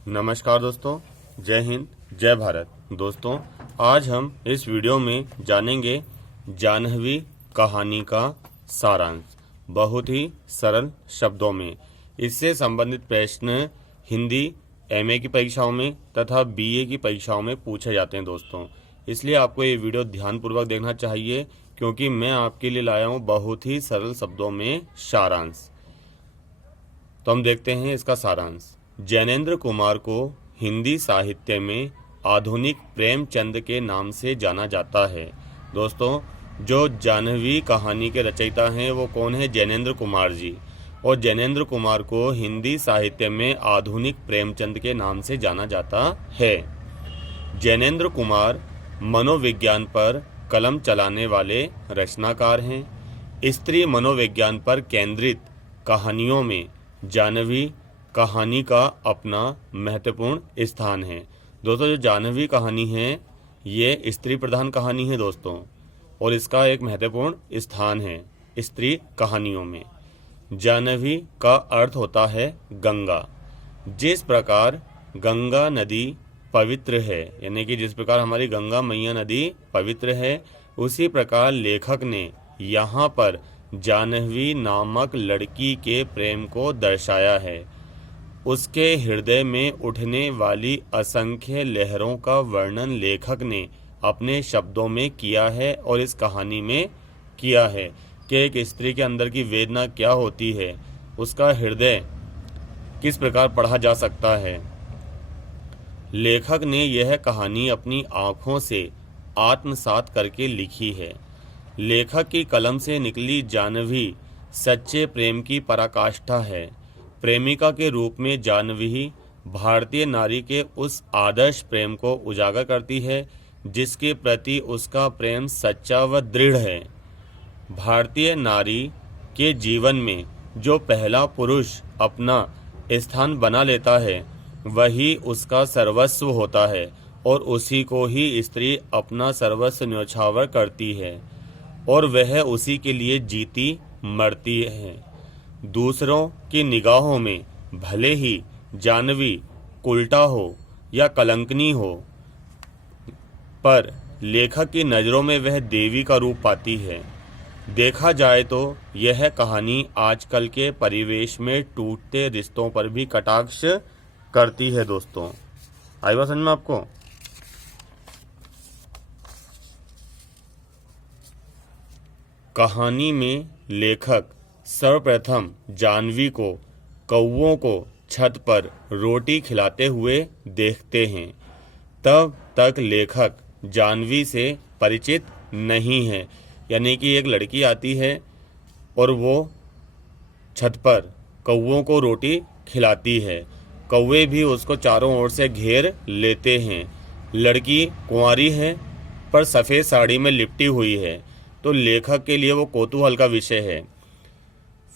नमस्कार दोस्तों, जय हिंद, जय भारत। दोस्तों, आज हम इस वीडियो में जानेंगे जाह्नवी कहानी का सारांश बहुत ही सरल शब्दों में। इससे संबंधित प्रश्न हिंदी एमए की परीक्षाओं में तथा बीए की परीक्षाओं में पूछे जाते हैं दोस्तों। इसलिए आपको ये वीडियो ध्यानपूर्वक देखना चाहिए, क्योंकि मैं आपके लिए लाया हूँ बहुत ही सरल शब्दों में सारांश। तो हम देखते हैं इसका सारांश। जैनेंद्र कुमार को हिंदी साहित्य में आधुनिक प्रेमचंद के नाम से जाना जाता है। दोस्तों, जो जाह्नवी कहानी के रचयिता हैं वो कौन है? जैनेंद्र कुमार जी। और जैनेंद्र कुमार को हिंदी साहित्य में आधुनिक प्रेमचंद के नाम से जाना जाता है। जैनेंद्र कुमार मनोविज्ञान पर कलम चलाने वाले रचनाकार हैं। स्त्री मनोविज्ञान पर केंद्रित कहानियों में जाह्नवी कहानी का अपना महत्वपूर्ण स्थान है। दोस्तों, जो जाह्नवी कहानी है ये स्त्री प्रधान कहानी है दोस्तों, और इसका एक महत्वपूर्ण स्थान है स्त्री कहानियों में। जाह्नवी का अर्थ होता है गंगा। जिस प्रकार गंगा नदी पवित्र है, यानी कि जिस प्रकार हमारी गंगा मैया नदी पवित्र है, उसी प्रकार लेखक ने यहाँ पर जाह्नवी नामक लड़की के प्रेम को दर्शाया है। उसके हृदय में उठने वाली असंख्य लहरों का वर्णन लेखक ने अपने शब्दों में किया है और इस कहानी में किया है कि एक स्त्री के अंदर की वेदना क्या होती है, उसका हृदय किस प्रकार पढ़ा जा सकता है। लेखक ने यह कहानी अपनी आँखों से आत्मसात करके लिखी है। लेखक की कलम से निकली जाह्नवी सच्चे प्रेम की पराकाष्ठा है। प्रेमिका के रूप में जाह्नवी भारतीय नारी के उस आदर्श प्रेम को उजागर करती है जिसके प्रति उसका प्रेम सच्चा व दृढ़ है। भारतीय नारी के जीवन में जो पहला पुरुष अपना स्थान बना लेता है वही उसका सर्वस्व होता है, और उसी को ही स्त्री अपना सर्वस्व न्योछावर करती है, और वह उसी के लिए जीती मरती है। दूसरों की निगाहों में भले ही जाह्नवी उल्टा हो या कलंकनी हो, पर लेखक की नज़रों में वह देवी का रूप पाती है। देखा जाए तो यह कहानी आजकल के परिवेश में टूटते रिश्तों पर भी कटाक्ष करती है दोस्तों। आई बात समझ में आपको? कहानी में लेखक सर्वप्रथम जाह्नवी को कौवों को छत पर रोटी खिलाते हुए देखते हैं। तब तक लेखक जाह्नवी से परिचित नहीं है, यानी कि एक लड़की आती है और वो छत पर कौवों को रोटी खिलाती है। कौवे भी उसको चारों ओर से घेर लेते हैं। लड़की कुंवारी है पर सफ़ेद साड़ी में लिपटी हुई है, तो लेखक के लिए वो कौतूहल का विषय है।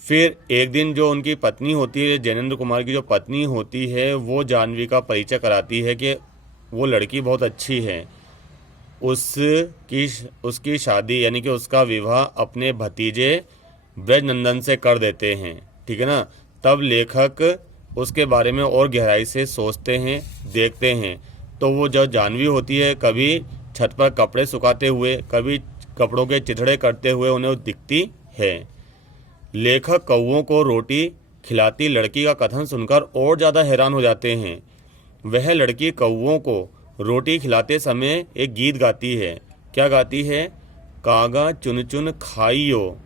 फिर एक दिन जो उनकी पत्नी होती है, जैनेंद्र कुमार की जो पत्नी होती है, वो जाह्नवी का परिचय कराती है कि वो लड़की बहुत अच्छी है। उसकी शादी यानी कि उसका विवाह अपने भतीजे ब्रजनंदन से कर देते हैं, ठीक है ना। तब लेखक उसके बारे में और गहराई से सोचते हैं, देखते हैं। तो वो जो जाह्नवी होती है, कभी छत पर कपड़े सुखाते हुए, कभी कपड़ों के चिथड़े करते हुए उन्हें दिखती है। लेखक कौवों को रोटी खिलाती लड़की का कथन सुनकर और ज़्यादा हैरान हो जाते हैं। वह लड़की कौवों को रोटी खिलाते समय एक गीत गाती है। क्या गाती है? कागा चुन चुन खाइयो,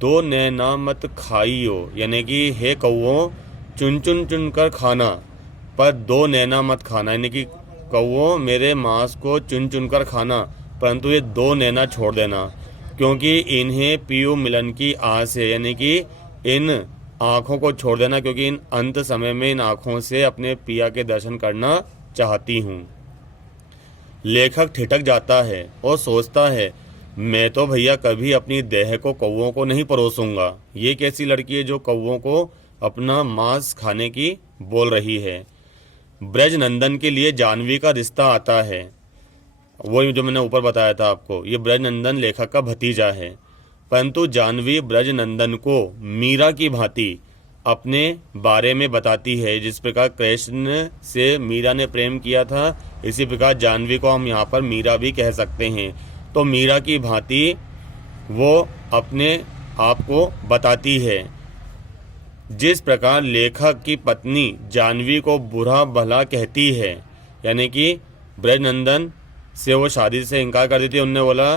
दो नैना मत खाइयो, यानी कि हे कौवों, चुन चुन चुन कर खाना पर दो नैना मत खाना, यानी कि कौवों मेरे मांस को चुन चुन कर खाना, परंतु ये दो नैना छोड़ देना, क्योंकि इन्हें पियू मिलन की आस है, यानी कि इन आँखों को छोड़ देना, क्योंकि इन अंत समय में इन आँखों से अपने पिया के दर्शन करना चाहती हूँ। लेखक ठिठक जाता है और सोचता है, मैं तो भैया कभी अपनी देह को कौवों को नहीं परोसूंगा। ये कैसी लड़की है जो कौवों को अपना मांस खाने की बोल रही है। ब्रजनंदन के लिए जाह्नवी का रिश्ता आता है। वही जो मैंने ऊपर बताया था आपको, ये ब्रजनंदन लेखक का भतीजा है, परंतु जाह्नवी ब्रजनंदन को मीरा की भांति अपने बारे में बताती है। जिस प्रकार कृष्ण से मीरा ने प्रेम किया था, इसी प्रकार जाह्नवी को हम यहाँ पर मीरा भी कह सकते हैं। तो मीरा की भांति वो अपने आप को बताती है। जिस प्रकार लेखक की पत्नी जाह्नवी को बुरा भला कहती है, यानी कि ब्रजनंदन से वो शादी से इनकार कर देती है। उनने बोला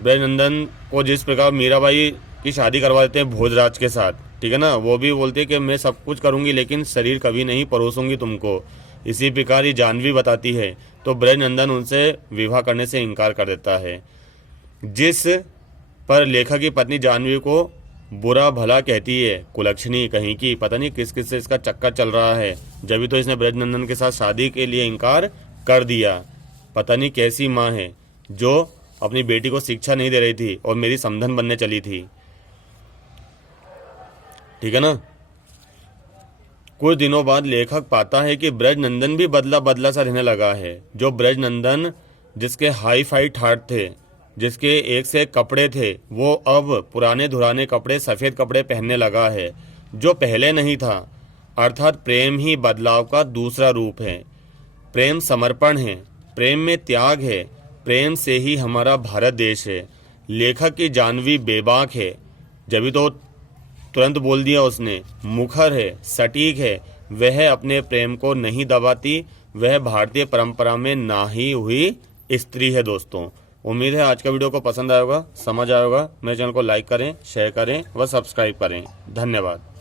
ब्रजनंदन को जिस प्रकार मीराबाई की शादी करवा देते हैं भोजराज के साथ, ठीक है ना, वो भी बोलते हैं कि मैं सब कुछ करूंगी लेकिन शरीर कभी नहीं परोसूंगी तुमको। इसी प्रकार ये जाह्नवी बताती है, तो ब्रजनंदन उनसे विवाह करने से इनकार कर देता है। जिस पर लेखक की पत्नी जाह्नवी को बुरा भला कहती है, कुलक्षणी कहीं की, पता नहीं किस किस से इसका चक्कर चल रहा है, जब तो इसने ब्रजनंदन के साथ शादी के लिए इनकार कर दिया। पता नहीं कैसी माँ है जो अपनी बेटी को शिक्षा नहीं दे रही थी और मेरी समधन बनने चली थी, ठीक है ना। कुछ दिनों बाद लेखक पाता है कि ब्रजनंदन भी बदला बदला सा रहने लगा है। जो ब्रजनंदन जिसके हाई फाई ठाट थे, जिसके एक से एक कपड़े थे, वो अब पुराने धुराने कपड़े, सफ़ेद कपड़े पहनने लगा है, जो पहले नहीं था। अर्थात प्रेम ही बदलाव का दूसरा रूप है। प्रेम समर्पण है, प्रेम में त्याग है, प्रेम से ही हमारा भारत देश है। लेखक की जाह्नवी बेबाक है, जब तो तुरंत बोल दिया उसने, मुखर है, सटीक है, वह अपने प्रेम को नहीं दबाती, वह भारतीय परंपरा में नाही हुई स्त्री है। दोस्तों, उम्मीद है आज का वीडियो को पसंद आएगा, समझ आएगा। मेरे चैनल को लाइक करें, शेयर करें व सब्सक्राइब करें। धन्यवाद।